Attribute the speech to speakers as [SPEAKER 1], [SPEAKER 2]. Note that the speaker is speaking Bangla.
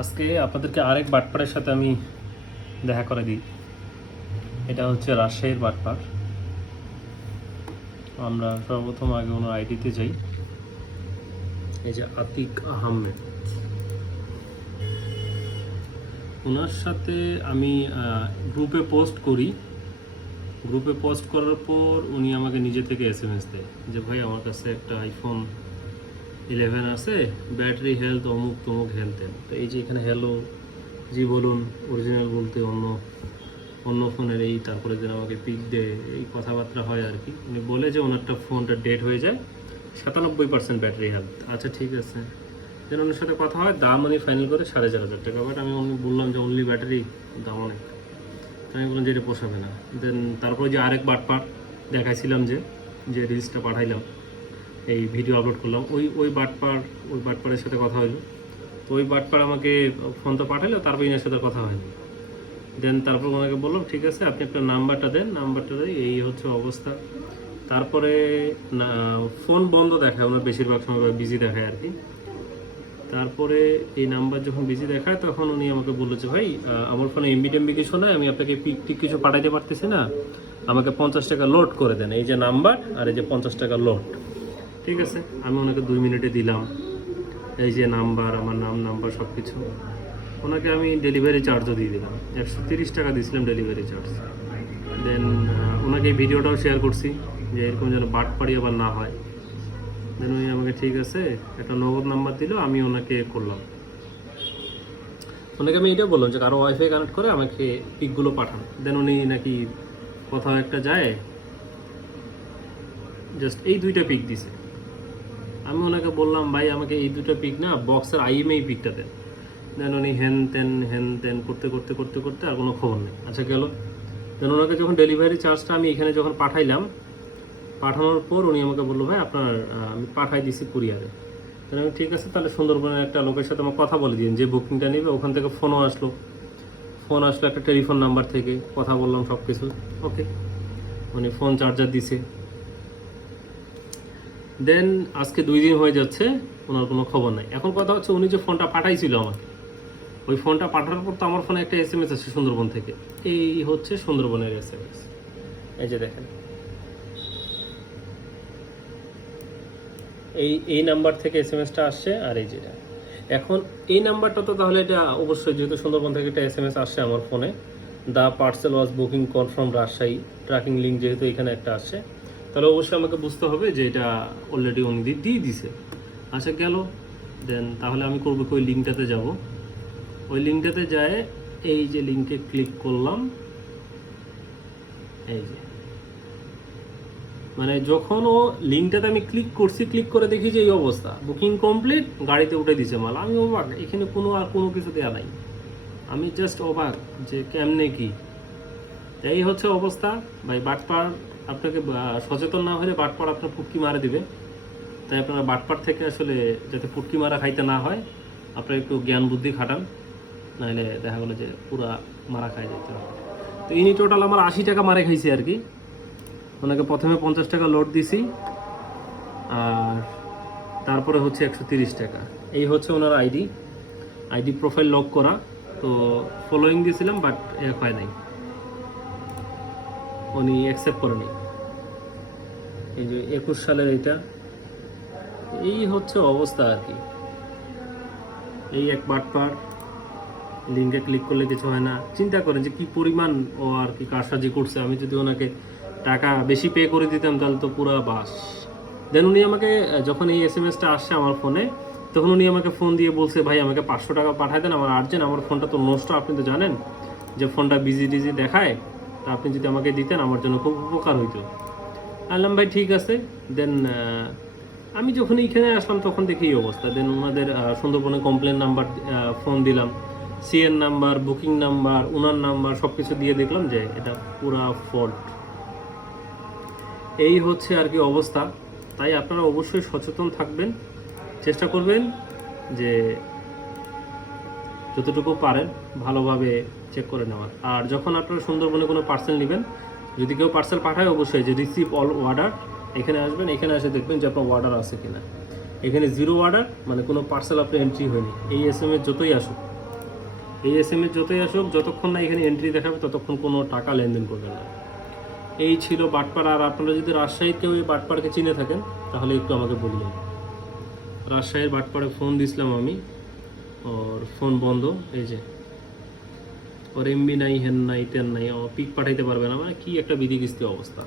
[SPEAKER 1] আজকে আপনাদেরকে আরেক বাটপাড়ের সাথে আমি দেখা করে দিই। এটা হচ্ছে রাজশাহীর বাটপাড় আমরা সর্বপ্রথম আগে ওনার আইডিতে যাই। এই যে আতিক আহমেদ। ওনার সাথে আমি গ্রুপে পোস্ট করি। গ্রুপে পোস্ট করার পর উনি আমাকে নিজে থেকে এস এম এস দেয় যে, ভাই, আমার কাছে একটা আইফোন ইলেভেন আছে ব্যাটারি হেলথ অমুক, তমুক হেলথ তো এই যে এখানে হ্যালো জি বলুন অরিজিনাল বলতে অন্য অন্য ফোনের এই, তারপরে যেন আমাকে পিক দেয়, এই কথাবার্তা হয় আর কি। উনি বলে যে ওনারটা ফোনটা ডেট হয়ে যায়, সাতানব্বই পার্সেন্ট ব্যাটারি হেলথ আচ্ছা ঠিক আছে। যেন ওনার সাথে কথা হয়, দাম উনি ফাইনাল করে সাড়ে চার হাজার টাকা। বাট আমি বললাম যে অনলি ব্যাটারি দাম অনেক। আমি বললাম যে এটা পোষাবে না। দেন তারপরে যে আরেক বাটপাট দেখাইছিলাম যে যে রিলসটা পাঠাইলাম এই ভিডিও আপলোড করলাম। ওই ওই বাটপার, ওই বাটপারের সাথে কথা হলো তো ওই বাটপার আমাকে ফোন তো পাঠালো তারপর ইনার সাথে কথা হয়নি। দেন তারপর ওনাকে বললাম, ঠিক আছে, আপনি আপনার নাম্বারটা দেন। নাম্বারটা দেয় এই হচ্ছে অবস্থা। তারপরে না ফোন বন্ধ দেখায়, ওনার বেশিরভাগ সময় বিজি দেখায় আর কি তারপরে এই নাম্বার যখন বিজি দেখায়, তখন উনি আমাকে বলল যে, ভাই আমার ফোনে এমবি টেমবি কিছু নয় আমি আপনাকে পিক টিক কিছু পাঠাইতে পারতেছি না। আমাকে পঞ্চাশ টাকা লোড করে দেন। এই যে নাম্বার আর এই যে পঞ্চাশ টাকা লোড ঠিক আছে? আমি ওনাকে দুই মিনিটে দিলাম। এই যে নাম্বার, আমার নাম, নাম্বার সব কিছু ওনাকে আমি ডেলিভারি চার্জও দিয়ে দিলাম। একশো তিরিশ টাকা দিয়েছিলাম ডেলিভারি চার্জ দেন ওনাকে এই ভিডিওটাও শেয়ার করছি যে এরকম যেন বাট পাড়ি আবার না হয়। দেন উনি আমাকে, ঠিক আছে, একটা নগদ নাম্বার দিল, আমি ওনাকে করলাম। ওনাকে আমি এটা বললাম যে কারও ওয়াইফাই কানেক্ট করে আমাকে পিকগুলো পাঠান। দেন উনি নাকি কোথাও একটা যায় জাস্ট এই দুইটা পিক দিছে। আমি ওনাকে বললাম, ভাই, আমাকে এই দুটো পিক না বক্সের আইএমএই পিকটা দেন। দেন উনি হ্যান তেন হ্যান তেন করতে করতে করতে করতে আর কোনো খবর নেই। আচ্ছা গেল দেন ওনাকে যখন ডেলিভারি চার্জটা আমি এখানে যখন পাঠাইলাম, পাঠানোর পর উনি আমাকে বলল, ভাই, আপনার আমি পাঠাই দিছি কুরিয়ারে। তাহলে আমি, ঠিক আছে, তাহলে সুন্দরবনের একটা লোকের সাথে আমার কথা বলে দিন, যে বুকিংটা নেবে, ওখান থেকে ফোনও আসলো। ফোন আসলো একটা টেলিফোন নাম্বার থেকে, কথা বললাম সব কিছু ওকে উনি ফোন চার্জার দিছে। দেন আজকে দুই দিন হয়ে যাচ্ছে, ওনার কোনো খবর নাই। এখন কথা হচ্ছে উনি যে ফোনটা পাঠাইছিল আমাকে। ওই ফোনটা পাঠানোর পর তো আমার ফোনে একটা এস এম এস আছে সুন্দরবন থেকে। এই হচ্ছে সুন্দরবনের এস এম এস এই যে দেখেন। এই এই নাম্বার থেকে এস এম এসটা আসছে আর এই যেটা এখন এই নাম্বারটা তো তাহলে এটা অবশ্যই, যেহেতু সুন্দরবন থেকে একটা এস এম এস আসছে আমার ফোনে। The parcel was booking confirm Rajshahi. Tracking link যেহেতু এখানে একটা আসছে। তাহলে অবশ্যই আমাকে বুঝতে হবে যে এটা অলরেডি উনি দি- দিয়ে দিছে। আচ্ছা গেল। দেন তাহলে আমি করব ওই লিঙ্কটাতে যাব। ওই লিঙ্কটাতে যায়, এই যে লিঙ্কে ক্লিক করলাম। এই যে। মানে যখন ও লিঙ্কটাতে আমি ক্লিক করছি, ক্লিক করে দেখি যে এই অবস্থা। বুকিং কমপ্লিট, গাড়িতে উঠে দিছে মাল। আমি অবাক এখানে কোনো আর কোনো কিছু দেওয়া নাই। আমি জাস্ট অবাক যে কেমনে কি। এই হচ্ছে অবস্থা। ভাই, বাটপার আপনাকে সচেতন না হলে বাটপার আপনার পুটকি মারা দিবে। তাই আপনারা বাটপার থেকে আসলে যাতে পুটকি মারা খাইতে না হয়, আপনারা একটু জ্ঞান বুদ্ধি খাটান, নাহলে দেখা গেলো যে পুরা মারা খাই যেতে তো ইনি টোটাল আমার আশি টাকা মারা খাইছি আর কি। ওনাকে প্রথমে পঞ্চাশ টাকা লোড দিছি, আর তারপরে হচ্ছে একশো তিরিশ টাকা। এই হচ্ছে ওনার আইডি। আইডি প্রোফাইল লক করা। তো ফলোয়িং দিয়েছিলাম বাট হয় নাই। উনি অ্যাকসেপ্ট করেনি। এই যে একুশ সালের এটা এই হচ্ছে অবস্থা আর কি। এই এক বাটপার লিঙ্কে ক্লিক করলে কিছু হয় না। চিন্তা করেন যে কি পরিমাণ ও আর কি কারসাজি করছে। আমি যদি ওনাকে টাকা বেশি পে করে দিতাম, তাহলে তো পুরো বাস। দেন উনি আমাকে, যখন এই এস এম এসটা আসছে আমার ফোনে তখন উনি আমাকে ফোন দিয়ে বলছে, ভাই, আমাকে পাঁচশো টাকা পাঠায় দেন। আমার আর্জেন্ট আমার ফোনটা তো নষ্ট। আপনি তো জানেন যে ফোনটা বিজি টিজি দেখায়। আপনি যদি আমাকে দিতেন, আমার জন্য খুব উপকার হইতো। আনলাম ভাই, ঠিক আছে। দেন আমি যখন এইখানে আসলাম, তখন দেখি এই অবস্থা। দেন ওনাদের সুন্দরবনে কমপ্লেন নাম্বার ফোন দিলাম। সিএন নাম্বার বুকিং নাম্বার ওনার নাম্বার সব কিছু দিয়ে দেখলাম যে এটা পুরা ফল্ট এই হচ্ছে আর কি অবস্থা। তাই আপনারা অবশ্যই সচেতন থাকবেন। চেষ্টা করবেন যে যতটুকু পারেন ভালোভাবে চেক করে নেওয়ার। আর যখন আপনারা সুন্দরবনে কোনো পার্সেল নেবেন, যদি কেউ পার্সেল পাঠায়, অবশ্যই যে রিসিভ অল অর্ডার এখানে আসবেন, এখানে এসে দেখবেন যে আপনার অর্ডার আছে কিনা। এখানে জিরো অর্ডার মানে কোনো পার্সেল আপনার এন্ট্রি হয়নি। এই এস এম এস যতই আসুক, এই এস এম এস যতই আসুক, যতক্ষণ না এখানে এন্ট্রি দেখাবে, ততক্ষণ কোনো টাকা লেনদেন করবে না। এই ছিল বাটপাড়া। আর আপনারা যদি রাজশাহীর কেউ এই বাটপাড়াকে চিনে থাকেন, তাহলে একটু আমাকে বলবেন। রাজশাহীর বাটপাড়ে ফোন দিছিলাম আমি। ওর ফোন বন্ধ এই যে ওর এমবি নাই হেন নাই তেন নাই ও পিক পাঠাইতে পারবে না মানে কি একটা বিধি কিস্তি অবস্থা